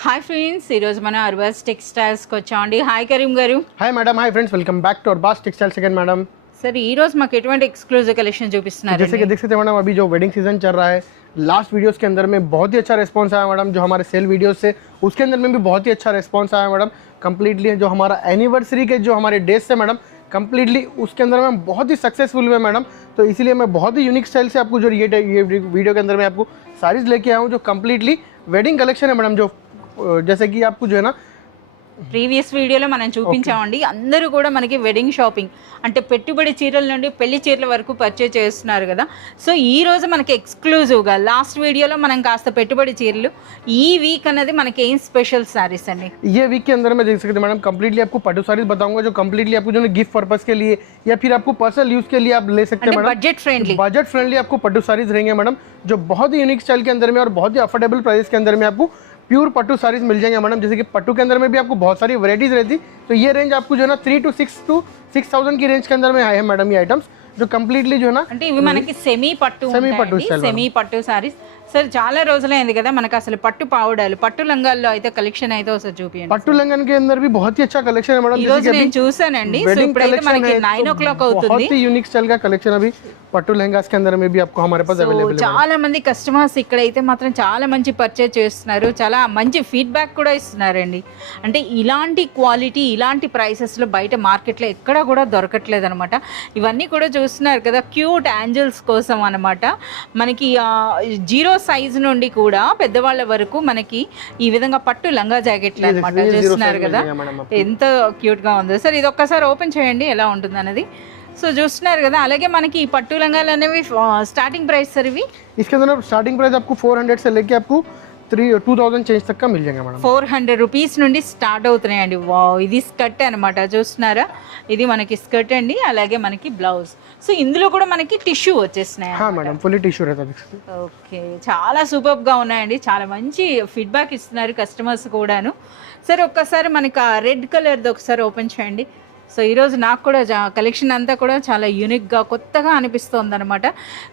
Hi friends ఈరోజు మనం అర్బాస్ టెక్స్టైల్స్కి వచ్చామండి hi Karim garu hi madam hi friends welcome back to Arbas textile second madam sir ఈ రోజు మాకు ఎటువంటి ఎక్స్క్లూజివ్ కలెక్షన్ చూపిస్తున్నారు जैसे कि देख सकते हैं मैडम अभी जो वेडिंग सीजन चल रहा है लास्ट वीडियोस के अंदर में बहुत ही अच्छा रिस्पांस आया मैडम जो हमारे सेल वीडियोस से उसके अंदर में भी बहुत ही अच्छा रिस्पांस आया मैडम कंप्लीटली जो हमारा एनिवर्सरी के जो हमारे डेज है मैडम कंप्लीटली उसके अंदर में बहुत ही सक्सेसफुल हुए मैडम तो इसीलिए मैं बहुत ही यूनिक स्टाइल से आपको जो ये ये वीडियो के अंदर में आपको साड़ीज लेके आया हूँ जो कंप्लीटली वेडिंग कलेक्शन है मैडम जो अ, जैसे कि आपको जो है ना ప్రీవియస్ వీడియోలో మనం చూపించామండి అందరూ కూడా మనకి వెడ్డింగ్ షాపింగ్ అంటే పెట్టుబడి చీరల నుండి పెళ్లి చీరల వరకు పర్చేజ్ చేస్తున్నారు కదా సో ఈ రోజు మనకి ఎక్స్క్లూజివ్గా లాస్ట్ వీడియోలో మనం కాస్త పెట్టుబడి చీరలు ఈ వీక్ అనేది మనకి ఏం స్పెషల్ శారీస్ అండి ये वीक के अंदर में देख सकते हैं मैडम कंप्लीटली आपको पटू साड़ीज बताऊंगा जो कंप्लीटली आपको जो गिफ्ट पर्पज के लिए या फिर आपको पर्सनल यूज के लिए आप ले सकते అంటే हैं madam budget friendly budget friendly आपको पट्टू साड़ीज रहेंगे मैडम जो बहुत ही यूनिक स्टाइल के अंदर में और बहुत ही अफोर्डेबल प्राइस के अंदर में आपको प्योर पट्टू साड़ीज मिल जाएंगे मैडम जैसे कि पट्टू के अंदर में भी आपको बहुत सारी वैरायटीज रहती तो ये रेंज आपको जो है ना three two six two six thousand की रेंज के अंदर में आए हैं मैडम ये आइटम्स जो कंप्लीटली जो है ना అంటే ఇవి మనకి సెమీ పట్టు Semi పట్టు style సెమీ పట్టు సారీస్ సార్ చాలా రోజులైంది కదా మనకు అసలు పట్టు పావుడాలు పట్టు లంగాల్లో అయితే కలెక్షన్ అయితే ఒకసారి చూపించండి पट्टू लंगन के अंदर भी बहुत ही अच्छा कलेक्शन है मैडम ఈ जैसे రోజు कि నేను अभी చూసానండి సో वेडिंग ఇప్పుడైతే कलेक्शन మనకి है నైన్ ఓ तो క్లాక్ అవుతుంది बहुत ही यूनिक स्टाइल का कलेक्शन अभी पट्टू लहंगास के अंदर में भी आपको हमारे पास సో अवेलेबल है చాలా మంది కస్టమర్స్ ఇక్కడైతే మాత్రం చాలా మంచి పర్చేజ్ చేస్తున్నారు చాలా మంచి ఫీడ్బ్యాక్ కూడా ఇస్తున్నారండి అంటే ఇలాంటి క్వాలిటీ ఇలాంటి ప్రైసెస్లో బయట మార్కెట్లో ఎక్కడ కూడా దొరకట్లేదు అనమాట ఇవన్నీ కూడా చూస్తున్నారు కదా క్యూట్ యాంజల్స్ కోసం అనమాట మనకి జీరో సైజ్ నుండి కూడా పెద్దవాళ్ళ వరకు మనకి ఈ విధంగా పట్టు లంగా జాకెట్లు అనమాట ये zero చూస్తున్నారు size కదా मिल जाएगा मैडम ఎంత క్యూట్గా ఉందో సార్ ఇది ఒక్కసారి ఓపెన్ చేయండి ఎలా ఉంటుంది అనేది సో చూస్తున్నారు కదా అలాగే మనకి ఈ పట్టు లంగాలు అనేవి స్టార్టింగ్ ప్రైస్ సార్ ఇవి इसके अंदर स्टार्टिंग प्राइस आपको 400 से लेके आपको थ्री टू थाउजेंड चेंज तक का मिल जाएगा मैडम ఫోర్ హండ్రెడ్ రూపీస్ నుండి స్టార్ట్ అవుతున్నాయండి వావ్ ఇది స్కర్ట్ అనమాట చూస్తున్నారా ఇది మనకి స్కర్ట్ అండి అలాగే మనకి బ్లౌజ్ సో ఇందులో కూడా మనకి టిష్యూ వచ్చేసినాయి మేడం ఫుల్ టిష్యూ ఓకే. చాలా సూపర్గా ఉన్నాయండి. చాలా మంచి ఫీడ్బ్యాక్ ఇస్తున్నారు కస్టమర్స్ కూడాను. సరే ఒక్కసారి మనకి ఆ రెడ్ కలర్ది ఒకసారి ఓపెన్ చేయండి. సో ఈరోజు నాకు కూడా కలెక్షన్ అంతా కూడా చాలా యూనిక్గా కొత్తగా అనిపిస్తుంది అనమాట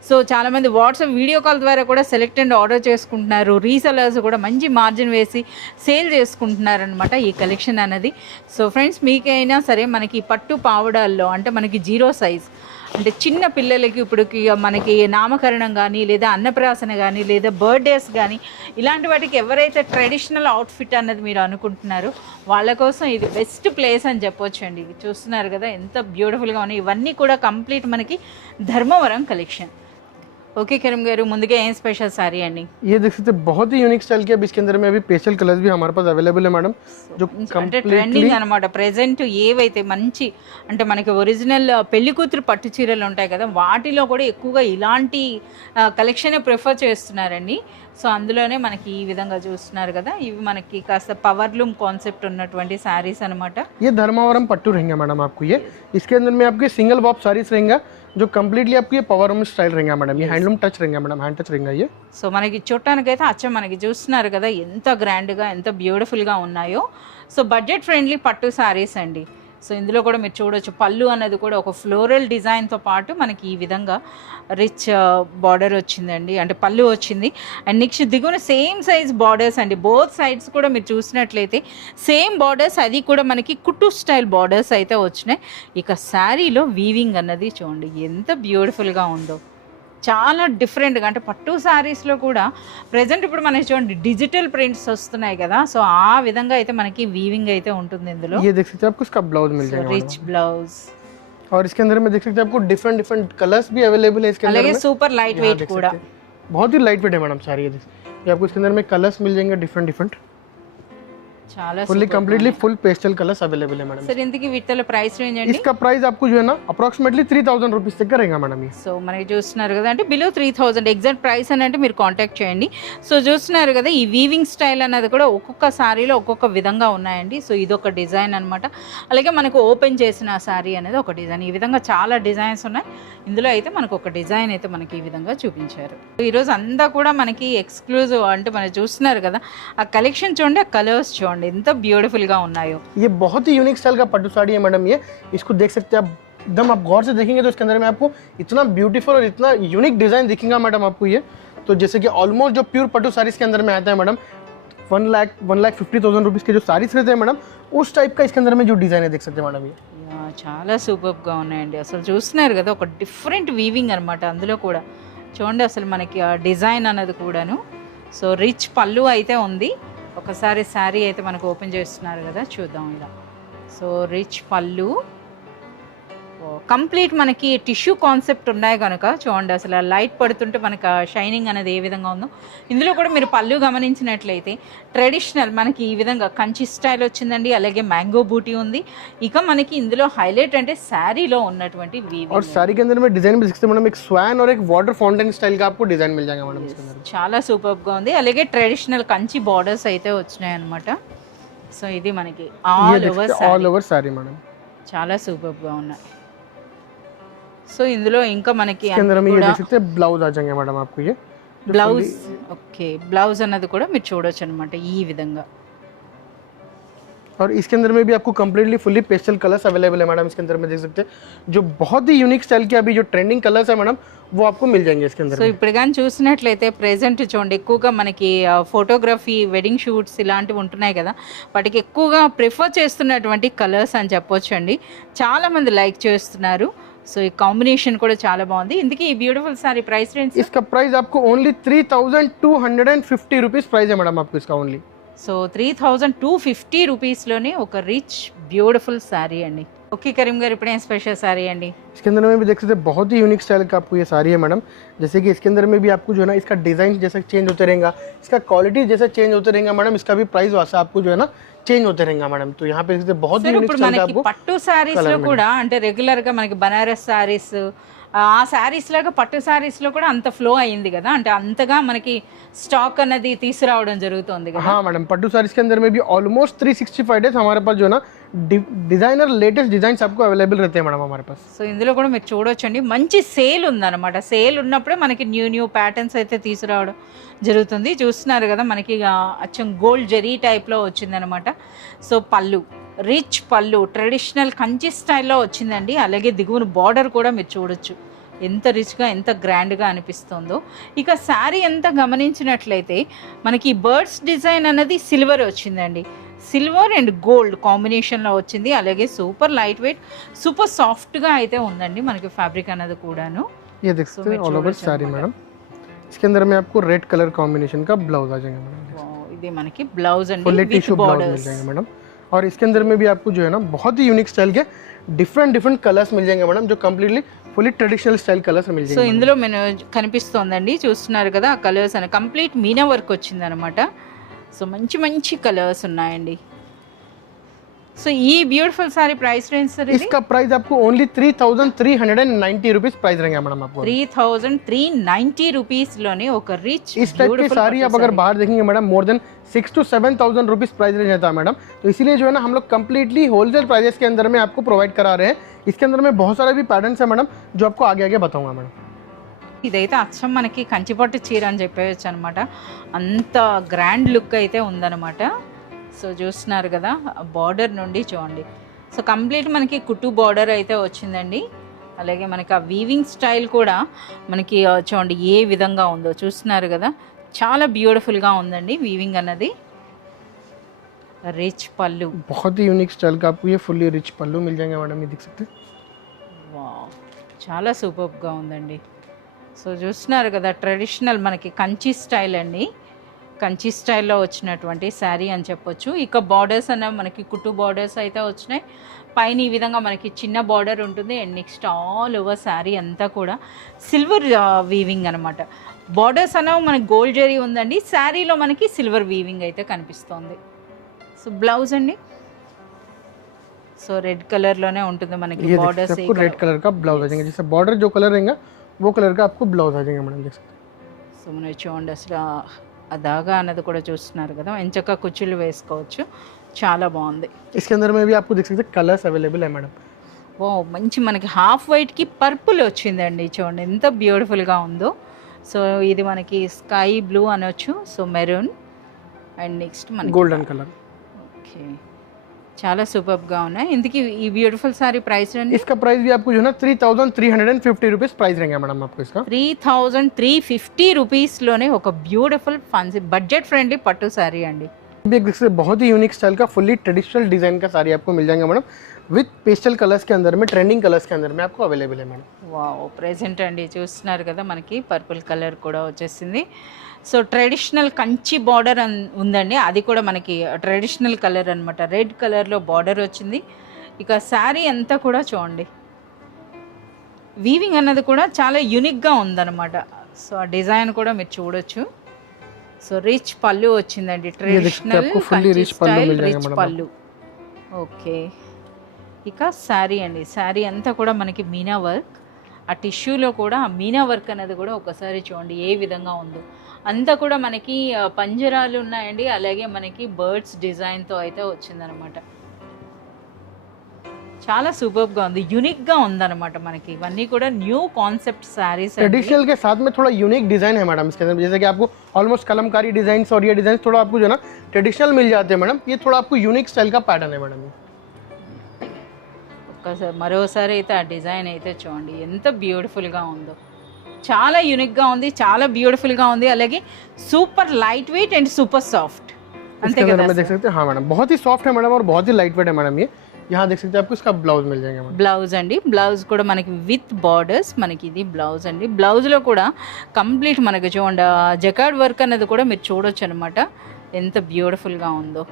సో చాలామంది వాట్సాప్ వీడియో కాల్ ద్వారా కూడా సెలెక్ట్ అండ్ ఆర్డర్ చేసుకుంటున్నారు. రీసెలర్స్ కూడా మంచి మార్జిన్ వేసి సేల్ చేసుకుంటున్నారు అనమాట ఈ కలెక్షన్ అన్నది సో ఫ్రెండ్స్ మీకైనా సరే మనకి పట్టు పావడాల్లో అంటే మనకి జీరో సైజ్ అంటే చిన్న పిల్లలకి ఇప్పుడు మనకి నామకరణం కానీ లేదా అన్నప్రాసన కానీ లేదా బర్త్డేస్ కానీ ఇలాంటి వాటికి ఎవరైతే ట్రెడిషనల్ అవుట్ఫిట్ అన్నది మీరు అనుకుంటున్నారో వాళ్ళ కోసం ఇది బెస్ట్ ప్లేస్ అని చెప్పొచ్చు అండి ఇది చూస్తున్నారు కదా ఎంత బ్యూటిఫుల్గా ఉన్నాయి ఇవన్నీ కూడా కంప్లీట్ మనకి ధర్మవరం కలెక్షన్ ఓకే కిరణ్ గారు ముందుగా ఏం స్పెషల్ సారీ అండి ये देख सकते हैं बहुत ही यूनिक स्टाइल के अब इसके अंदर में अभी पेस्टल कलर्स भी हमारे पास अवेलेबल है मैडम जो అంటే ట్రెండింగ్ అనమాట ప్రెసెంట్ ఏవైతే మంచి అంటే మనకి ఒరిజినల్ పెళ్లి కూతురు పట్టు చీరలు ఉంటాయి కదా వాటిలో కూడా ఎక్కువగా ఇలాంటి కలెక్షన్ ప్రిఫర్ చేస్తున్నారండి సో అందులోనే మనకి ఈ విధంగా చూస్తున్నారు కదా ఇవి మనకి కాస్త పవర్ లూమ్ కాన్సెప్ట్ ఉన్నటువంటి శారీస్ అనమాట ये धर्मावरम पट्टू रहेंगे मैडम आपको ये इसके अंदर में आपके सिंगल बॉब साड़ीज रहेंगे जो कंप्लीटली आपको ये पवर रूम स्टाइल रहेंगे मैडम ये हैंडलूम टच रहेंगे मैडम हैंड टच रहेंगे ये సో మనకి చూడటానికైతే అచ్చం మనకి చూస్తున్నారు కదా ఎంత గ్రాండ్గా ఎంత బ్యూటిఫుల్గా ఉన్నాయో సో బడ్జెట్ ఫ్రెండ్లీ పట్టు శారీస్ అండి సో ఇందులో కూడా మీరు చూడొచ్చు పళ్ళు అన్నది కూడా ఒక ఫ్లోరల్ డిజైన్తో పాటు మనకి ఈ విధంగా రిచ్ బార్డర్ వచ్చిందండి. అంటే పళ్ళు వచ్చింది. అండ్ నెక్స్ట్ దిగున సేమ్ సైజ్ బార్డర్స్ అండి. బోత్ సైడ్స్ కూడా మీరు చూసినట్లయితే సేమ్ బార్డర్స్ అది కూడా మనకి కుట్టు స్టైల్ బార్డర్స్ అయితే వచ్చినాయి. ఇక శారీలో వీవింగ్ అన్నది చూడండి ఎంత బ్యూటిఫుల్గా ఉందో. చాలా డిఫరెంట్గా అంటే పట్టు శారీస్లో కూడా ప్రజెంట్ ఇప్పుడు మనకి చూడండి డిజిటల్ ప్రింట్స్ వస్తున్నాయి కదా సో ఆ విధంగా అయితే మనకి వీవింగ్ అయితే ఉంటుంది ఇందులో ये देख सकते हैं आपको इसका ब्लाउज मिल जाएगा రిచ్ బ్లౌజ్ मैडम। और इसके अंदर में देख सकते हैं आपको डिफरेंट डिफरेंट कलर्स भी अवेलेबल है इसके अंदर అలాగే में సూపర్ లైట్ यहाँ వెయిట్ देख కూడా सकते हैं। बहुत ही लाइट वेट है मैडम सारी ये देख ये आपको इसके अंदर में कलर्स मिल जाएंगे डिफरेंट डिफरेंट చాలా fully completely full pastel colours available है मैडम సరే ఇంతకీ వీటిలో ప్రైస్ రేంజ్ అండి इसका प्राइस आपको जो है ना अप्रोक्सीमेटली थ्री थाउजेंड रुपीज तक का रहेगा मैडम ये సో మనకి చూస్తున్నారు కదా అంటే below three thousand exact price అని అంటే మీరు కాంటాక్ట్ చేయండి సో చూస్తున్నారు కదా ఈ వీవింగ్ స్టైల్ అన్నది కూడా ఒక్కొక్క శారీలో ఒక్కొక్క విధంగా ఉన్నాయండి సో ఇది ఒక డిజైన్ అనమాట అలాగే మనకు ఓపెన్ చేసిన శారీ అనేది ఒక డిజైన్ ఈ విధంగా చాలా డిజైన్స్ ఉన్నాయి ఇందులో అయితే మనకు ఒక డిజైన్ అయితే మనకి ఈ విధంగా చూపించారు ఈరోజు అంతా కూడా మనకి ఎక్స్క్లూజివ్ అంటే మనం చూస్తున్నారు కదా ఆ కలెక్షన్ చూడండి ఆ కలర్స్ చూడండి ఎంత బ్యూటిఫుల్గా ఉన్నాయో ये बहुत ही यूनिक स्टाइल का पट्टू साड़ी है मैडम ये इसको देख सकते हैं आप एकदम आप गौर से देखेंगे तो इसके अंदर में आपको इतना ब्यूटीफुल और इतना यूनिक डिजाइन दिखेगा मैडम आपको ये तो जैसे कि ऑलमोस्ट जो प्योर पट्टू साड़ीज के अंदर में आता है madam one lakh one lakh fifty thousand rupees के जो साड़ीज रहते हैं मैडम उस टाइप का इसके अंदर में जो डिज़ाइन है देख सकते हैं मैडम ये యా, చాలా సూపర్గా ఉన్నాయండి అసలు చూస్తున్నారు కదా ఒక డిఫరెంట్ వీవింగ్ అనమాట అందులో కూడా చూడండి అసలు మనకి ఆ డిజైన్ అన్నది కూడాను సో రిచ్ పళ్ళు అయితే ఉంది ఒకసారి శారీ అయితే మనకు ఓపెన్ చేస్తున్నారు కదా చూద్దాం ఇలా. సో రిచ్ పళ్ళు. కంప్లీట్ మనకి టిష్యూ కాన్సెప్ట్ ఉన్నాయి కనుక చూడండి అసలు ఆ లైట్ పడుతుంటే మనకి ఆ షైనింగ్ అనేది ఏ విధంగా ఉందో ఇందులో కూడా మీరు పళ్ళు గమనించినట్లయితే ట్రెడిషనల్ మనకి ఈ విధంగా కంచి స్టైల్ వచ్చిందండి అలాగే మ్యాంగో బూటీ ఉంది ఇక మనకి ఇందులో హైలైట్ అంటే శారీలో ఉన్నటువంటి और వీవింగ్ साड़ी के अंदर में डिजाइन भी देख सकते हैं मैडम एक स्वैन और एक वाटर फाउंटेन स्टाइल का आपको डिजाइन मिल जाएगा मैडम इसके अंदर చాలా సూపర్గా ఉంది అలాగే ట్రెడిషనల్ కంచి బార్డర్స్ అయితే వచ్చినాయి అనమాట సో ఇది మనకి ये ఆల్ देख ఓవర్ सकते हैं ऑल ओवर साड़ी मैडम చాలా సూపర్గా ఉన్నాయి సో ఇందులో ఇంకా మనకి इसके अंदर में ये కూడా देख सकते हैं ब्लाउज आ जाएंगे मैडम आपको ये బ్లౌజ్ ఓకే బ్లౌజ్ అన్నది కూడా మీరు చూడొచ్చు అనమాట ఈ విధంగా और इसके अंदर में भी आपको completely fully pastel colours available है मैडम इसके अंदर में देख सकते हैं जो बहुत ही यूनिक स्टाइल के अभी जो ट्रेंडिंग कलर्स है मैडम वो आपको मिल जाएंगे इसके अंदर సో में। ఇప్పుడు కానీ చూసినట్లయితే ప్రెసెంట్ చూడండి ఎక్కువగా మనకి ఫోటోగ్రఫీ వెడ్డింగ్ షూట్స్ ఇలాంటివి ఉంటున్నాయి కదా వాటికి ఎక్కువగా ప్రిఫర్ చేస్తున్నటువంటి కలర్స్ అని చెప్పొచ్చు అండి చాలామంది లైక్ చేస్తున్నారు సో ఈ కాంబినేషన్ కూడా చాలా బాగుంది ఇందుకే ఈ బ్యూటిఫుల్ సారీ ప్రైస్ రేంజ్ इसका प्राइस आपको only three thousand two hundred and fifty rupees price है मैडम आपको इसका only so three thousand two fifty రూపీస్లోనే ఒక రిచ్ బ్యూటిఫుల్ శారీ అండి ఓకే కరీం గారు ఇప్పుడే స్పెషల్ శారీ అండి इसके अंदर में भी देख सकते हैं बहुत ही यूनिक स्टाइल का आपको ये साड़ी है मैडम जैसे कि इसके अंदर में भी आपको जो है ना इसका डिज़ाइन जैसा चेंज होते रहेगा इसका क्वालिटी जैसा चेंज होते रहेगा मैडम इसका भी प्राइस वैसा आपको जो है ना चेंज होते रहेगा मैडम तो यहाँ पे देख सकते हैं बहुत ही సరే यूनिक ఇప్పుడు स्टाइल का మనకి आपको పట్టు శారీస్ లో కూడా అంటే రెగ్యులర్ గా మనకి బనారస్ శారీస్ ఆ శారీస్ లాగా పట్టు శారీస్ లో కూడా అంత ఫ్లో అయింది కదా అంటే అంతగా మనకి స్టాక్ అన్నది తీసుకురావడం జరుగుతుంది కదా हाँ मैडम पट्टू साड़ीज के अंदर में भी almost three sixty five days हमारे पास जो है ना डिजाइनर लेटेस्ट डिजाइन आपको अवेलेबल रहते हैं मैडम हमारे पास సో ఇందులో కూడా మీరు చూడొచ్చండి మంచి సేల్ ఉందన్నమాట సేల్ ఉన్నప్పుడే మనకి న్యూ న్యూ ప్యాటర్న్స్ అయితే తీసుకురావడం జరుగుతుంది చూస్తున్నారు కదా మనకి ఇక అచ్చం గోల్డ్ జెరీ టైప్లో వచ్చిందనమాట సో పళ్ళు రిచ్ పళ్ళు ట్రెడిషనల్ కంచి స్టైల్లో వచ్చిందండి అలాగే దిగువన బార్డర్ కూడా మీరు చూడొచ్చు ఎంత రిచ్గా ఎంత గ్రాండ్గా అనిపిస్తుందో ఇక శారీ ఎంత గమనించినట్లయితే మనకి బర్డ్స్ డిజైన్ అన్నది సిల్వర్ వచ్చిందండి సిల్వర్ అండ్ గోల్డ్ కాంబినేషన్లో వచ్చింది అలాగే సూపర్ లైట్ వెయిట్ సూపర్ సాఫ్ట్గా అయితే ఉందండి మనకి ఫ్యాబ్రిక్ అన్నది కూడాను ये देख सकते हैं ऑल ओवर साड़ी मैडम इसके अंदर में आपको रेड कलर कॉम्बिनेशन का ब्लाउज आ जाएगा मैडम వావ్, ఇది మనకి బ్లౌజ్ అండి fully with tissue blouse mill borders जाएंगे मैडम और इसके अंदर में भी आपको जो है ना बहुत ही यूनिक स्टाइल के डिफरेंट डिफरेंट कलर्स मिल जाएंगे मैडम जो completely fully traditional style colours मिल సో जाएंगे ఇందులో మన కనిపిస్తోందండి చూస్తున్నారు కదా ఆ కలర్స్ అని కంప్లీట్ మీనా వర్క్ వచ్చిందనమాట సో మంచి మంచి కలర్స్ ఉన్నాయండి సో ఈ beautiful sari price range sir ఇది इसका प्राइस आपको only three thousand three hundred and ninety rupees price रहेंगे मैडम आपको త్రీ థౌజండ్ త్రీ నైంటీ రూపీస్లోనే ఒక రిచ్ इस टाइप की साड़ी आप अगर बाहर देखेंगे madam more than six two seven thousand rupees price range रहता है मैडम तो इसीलिए जो है ना हम लोग कंप्लीटली होलसेल प्राइजेस के अंदर में आपको प्रोवाइड करा रहे हैं इसके अंदर में बहुत सारे भी पैटर्न्स है मैडम जो आपको आगे आगे बताऊंगा मैडम ఇదైతే అచ్చం మనకి కంచిపట్టు చీర అని చెప్పేయచ్చు అనమాట అంత గ్రాండ్ లుక్ అయితే ఉందన్నమాట సో చూస్తున్నారు కదా బార్డర్ నుండి చూడండి సో కంప్లీట్ మనకి కుట్టు బార్డర్ అయితే వచ్చిందండి అలాగే మనకి ఆ వీవింగ్ స్టైల్ కూడా మనకి ఆ, చూడండి ఏ విధంగా ఉందో చూస్తున్నారు కదా చాలా బ్యూటిఫుల్గా ఉందండి వీవింగ్ అన్నది రిచ్ పళ్ళు बहुत ही यूनिक स्टाइल का आपको ये फुल्ली रिच पल्लू मिल जाएंगे मैडम ये देख सकते हैं వావ్ చాలా సూపర్గా ఉందండి సో చూస్తున్నారు కదా ట్రెడిషనల్ మనకి కంచి స్టైల్ అండి కంచి స్టైల్లో వచ్చినటువంటి శారీ అని చెప్పొచ్చు ఇక బార్డర్స్ అన్న మనకి కుట్టు బార్డర్స్ అయితే వచ్చినాయి పైన ఈ విధంగా మనకి చిన్న బార్డర్ ఉంటుంది and next all over sari అంతా కూడా సిల్వర్ వీవింగ్ అనమాట బార్డర్స్ అనేవి మనకి గోల్డ్ జరీ ఉందండి శారీలో మనకి సిల్వర్ వీవింగ్ అయితే కనిపిస్తోంది సో బ్లౌజ్ అండి సో రెడ్ కలర్లోనే ఉంటుంది మనకి ये देख सकते బార్డర్స్ हैं आपको रेड कलर का ब्लाउज आ जाएंगे जैसे बॉर्डर जो कलर रहेगा वो कलर का आपको ब्लाउज आ जाएंगे मैडम देख सकते हैं సో మనం చూడండి అసలు ఆ- ఆ దాగా అన్నది కూడా చూస్తున్నారు కదా ఎంచక్క కుచ్చులు వేసుకోవచ్చు చాలా బాగుంది इसके अंदर में भी आपको देख सकते हैं कलर्स अवेलेबल है मैडम ఓ మంచి మనకి హాఫ్ వైట్కి పర్పుల్ వచ్చిందండి చూడండి ఎంత బ్యూటిఫుల్గా ఉందో సో ఇది మనకి స్కై బ్లూ అనొచ్చు సో మెరూన్ అండ్ నెక్స్ట్ మనకి गोल्डन कलर ఓకే చాలా సూపర్గా ఉన్నాయి ఇందుకు ఈ బ్యూటిఫుల్ సారీ ప్రైస్ అండి इसका प्राइस भी आपको जो है ना three thousand three hundred and fifty rupees price रहेगा मैडम आपको इसका త్రీ థౌజండ్ త్రీ ఫిఫ్టీ రూపీస్లోనే ఒక బ్యూటిఫుల్ ఫన్సీ బడ్జెట్ ఫ్రెండ్లీ పట్టు శారీ అండి भी एक देखिए बहुत ही यूनिक स्टाइल का फुल्ली ट्रेडिशनल डिजाइन का साड़ी आपको मिल जाएगा मैडम विथ पेस्टल कलर्स के अंदर में ट्रेंडिंग कलर्स के अंदर में आपको अवेलेबल है मैडम వావ్ ప్రెజెంట్ అండి చూస్తున్నారు కదా మనకి పర్పుల్ కలర్ కూడా వచ్చేసింది సో ట్రెడిషనల్ కంచి బార్డర్ ఉందండి. అది కూడా మనకి ట్రెడిషనల్ కలర్ అనమాట రెడ్ కలర్లో బార్డర్ వచ్చింది. ఇక శారీ అంతా కూడా చూడండి. వీవింగ్ అన్నది కూడా చాలా యూనిక్గా ఉందన్నమాట. సో ఆ డిజైన్ కూడా మీరు చూడొచ్చు. సో రిచ్ పళ్ళు వచ్చిందండి. ట్రెడిషనల్ రిచ్ పళ్ళు ఓకే. ఇక శారీ అండి. శారీ అంతా కూడా మనకి మీనా వర్క్. ఆ టిష్యూలో కూడా మీనా వర్క్ అనేది కూడా ఒకసారి చూడండి ఏ విధంగా ఉందో. అంతా కూడా మనకి ఆ, పంజరాలు ఉన్నాయండి అలాగే మనకి బర్డ్స్ డిజైన్తో అయితే వచ్చిందనమాట చాలా సూపర్గా ఉంది యూనిక్గా ఉందన్నమాట మనకి ఇవన్నీ కూడా న్యూ కాన్సెప్ట్ శారీస్ ट्रेडिशनल के साथ में थोड़ा यूनिक डिजाइन है मैडम इसके अंदर जैसे कि आपको ऑलमोस्ट कलमकारी डिजाइन और ये डिजाइन थोड़ा आपको जो है ना ट्रेडिशनल मिल जाते हैं मैडम ये थोड़ा आपको यूनिक स्टाइल का पैटर्न है मैडम ये ఒక్కసారి మరోసారి అయితే ఆ డిజైన్ అయితే చూడండి ఎంత బ్యూటిఫుల్గా ఉందో చాలా యూనిక్గా ఉంది చాలా బ్యూటిఫుల్గా ఉంది అలాగే super lightweight and super soft అంతే इसके अंदर కదా में देख सकते हैं हाँ मैडम बहुत ही सॉफ्ट है मैडम और बहुत ही लाइट वेट है मैडम ये यहाँ देख सकते हैं आपको इसका ब्लाउज मिल जाएगा मैडम బ్లౌజ్ అండి బ్లౌజ్ కూడా మనకి విత్ బార్డర్స్ మనకి ఇది బ్లౌజ్ అండి బ్లౌజ్లో కూడా కంప్లీట్ మనకి చూడండి జకాడ్ వర్క్ అనేది కూడా మీరు చూడొచ్చు అనమాట ఎంత బ్యూటిఫుల్గా ఉందో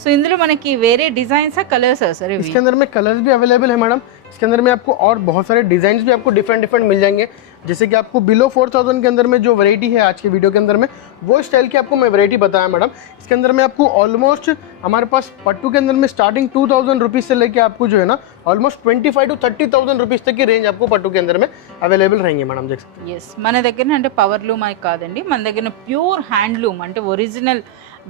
సో ఇందులో మనకి వేరే డిజైన్స్ కలర్స్ సరే ఇవి इसके अंदर में कलर्स भी अवेलेबल है मैडम इसके अंदर में आपको और बहुत सारे डिजाइन भी आपको डिफरेंट डिफरेंट मिल जाएंगे जैसे कि आपको बिलो फोर थाउजेंड के अंदर में जो वैरायटी है आज के वीडियो के अंदर में वो स्टाइल की आपको मैं वैरायटी बताया मैडम इसके अंदर में आपको ऑलमोस्ट हमारे पास पट्टू के अंदर में स्टार्टिंग टू थाउजेंड रुपीज़ से लेके आपको जो है ना almost twenty five two thirty thousand rupees तक की रेंज आपको पट्टू के अंदर में अवेलेबल रहेंगे मैडम देख सकते ఎస్ మన దగ్గర అంటే పవర్ లూమ్ అది కాదండి మన దగ్గర ప్యూర్ హ్యాండ్లూమ్ అంటే ఒరిజినల్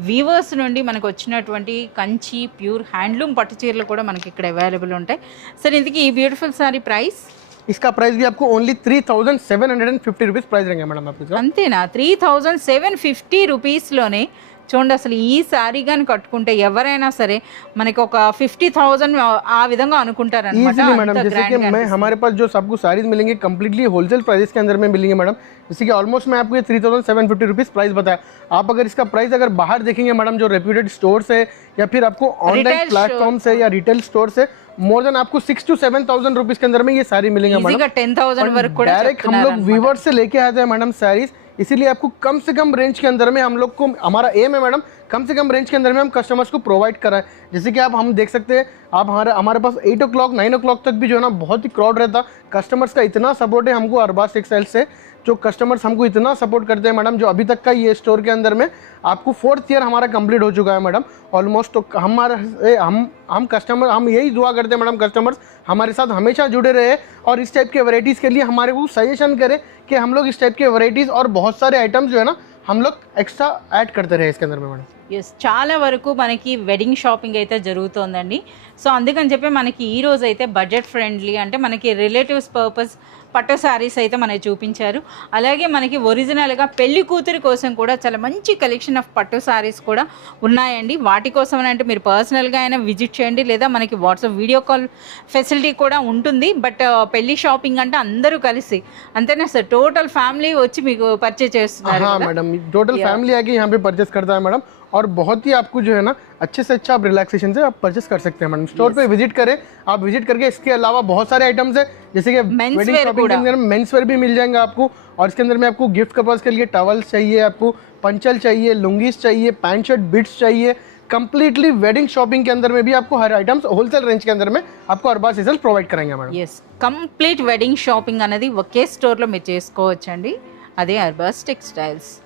వీవర్స్ నుండి మనకు వచ్చినటువంటి కంచి ప్యూర్ హ్యాండ్లూమ్ పట్టు చీరలు కూడా మనకి ఇక్కడ అవైలబుల్ ఉంటాయి సరే ఇందుకు ఈ బ్యూటిఫుల్ సారీ ప్రైస్ हैं इसका प्राइस भी आपको only three thousand seven hundred and fifty rupees price रहेंगे मैडम आपको इसका। అంతేనా త్రీ థౌజండ్ సెవెన్ ఫిఫ్టీ రూపీస్లోనే చూడండి అసలు ఈ శారీ కానీ కట్టుకుంటే ఎవరైనా సరే మనకి ఒక ఫిఫ్టీ థౌజండ్ ఆ విధంగా అనుకుంటారు इजीली मैडम जैसे कि मैं हमारे पास जो सबको साड़ीज मिलेंगे कम्प्लीटली होलसेल प्राइस के अंदर में मिलेंगे मैडम जैसे कि ऑलमोस्ट मैं आपको ये three thousand seven fifty rupees price बताया आप अगर इसका प्राइस अगर बाहर देखेंगे मैडम जो रेप्यूटेड स्टोर्स है या फिर आपको ऑनलाइन Retail प्लेटफॉर्म से या रिटेल स्टोर से मोर देन आपको six to seven thousand rupees के अंदर में ये साड़ी मिलेंगे मैडम ఈజీగా టెన్ థౌజండ్ వరకు కూడా डायरेक्ट हम लोग वीवर से लेके आते हैं मैडम साड़ीज इसीलिए आपको कम से कम रेंज के अंदर में हम लोग को, हमारा एम है मैडम कम से कम रेंज के अंदर में हम कस्टमर्स को प्रोवाइड कराएँ। जैसे कि आप, हम देख सकते हैं, आप हमारे हमारे पास eight o'clock nine o'clock तक भी जो है ना, बहुत ही क्राउड रहता। कस्टमर्स का इतना सपोर्ट है हमको अरबाज टेक्सटाइल से, जो कस्टमर्स हमको इतना सपोर्ट करते हैं मैडम जो अभी तक का ये स्टोर के अंदर में, आपको फोर्थ ईयर हमारा कंप्लीट हो चुका है मैडम ऑलमोस्ट तो हमारे हम हम कस्टमर हम यही दुआ करते हैं मैडम कस्टमर्स हमारे साथ हमेशा जुड़े रहे और इस टाइप के वैरायटीज़ के लिए हमारे को सजेशन करें कि हम लोग इस टाइप के वैरायटीज़ और बहुत सारे आइटम्स जो है ना हम लोग एक्स्ट्रा ऐड करते रहे इसके अंदर में मैडम ఎస్ చాలా వరకు మనకి వెడ్డింగ్ షాపింగ్ అయితే జరుగుతోందండి సో అందుకని చెప్పి మనకి ఈ రోజు అయితే బడ్జెట్ ఫ్రెండ్లీ అంటే మనకి రిలేటివ్స్ పర్పస్ పట్టు శారీస్ అయితే మనకి చూపించారు. అలాగే మనకి ఒరిజినల్గా పెళ్ళి కూతురి కోసం కూడా చాలా మంచి కలెక్షన్ ఆఫ్ పట్టు శారీస్ కూడా ఉన్నాయండి. వాటి కోసం అంటే మీరు పర్సనల్గా అయినా విజిట్ చేయండి లేదా మనకి వాట్సాప్ వీడియో కాల్ ఫెసిలిటీ కూడా ఉంటుంది. బట్ uh, పెళ్ళి షాపింగ్ అంటే అందరూ కలిసి అంతేనా సార్ టోటల్ ఫ్యామిలీ వచ్చి మీకు పర్చేస్ చేస్తున్నారు మేడం టోటల్ ఫ్యామిలీ పర్చేస్ కడతాం మేడం पे परचेस करता है मैडम और बहुत ही आपको जो है ना अच्छे से अच्छा आप रिलैक्सेशन से आप परचेस कर सकते हैं मैडम स्टोर पे विजिट करें आप विजिट करके इसके अलावा बहुत सारे आइटम्स है जैसे कि Men's वेडिंग wear शॉपिंग के कूड़ा। अंदर मेंस वेयर भी मिल जाएंगे आपको और इसके अंदर में आपको गिफ्ट पर्पज के लिए टवल्स चाहिए आपको पंचल चाहिए लुंगीस चाहिए पैंट शर्ट बिट्स चाहिए कंप्लीटली वेडिंग शॉपिंग के अंदर में भी आपको हर आइटम्स होलसेल रेंज के अंदर में आपको अरबा सीजन प्रोवाइड कराएंगे madam yes complete wedding shopping అనేది ఒకే స్టోర్లో మీరు చేసుకోవచ్చండి అదే అర్బాస్ టెక్స్టైల్స్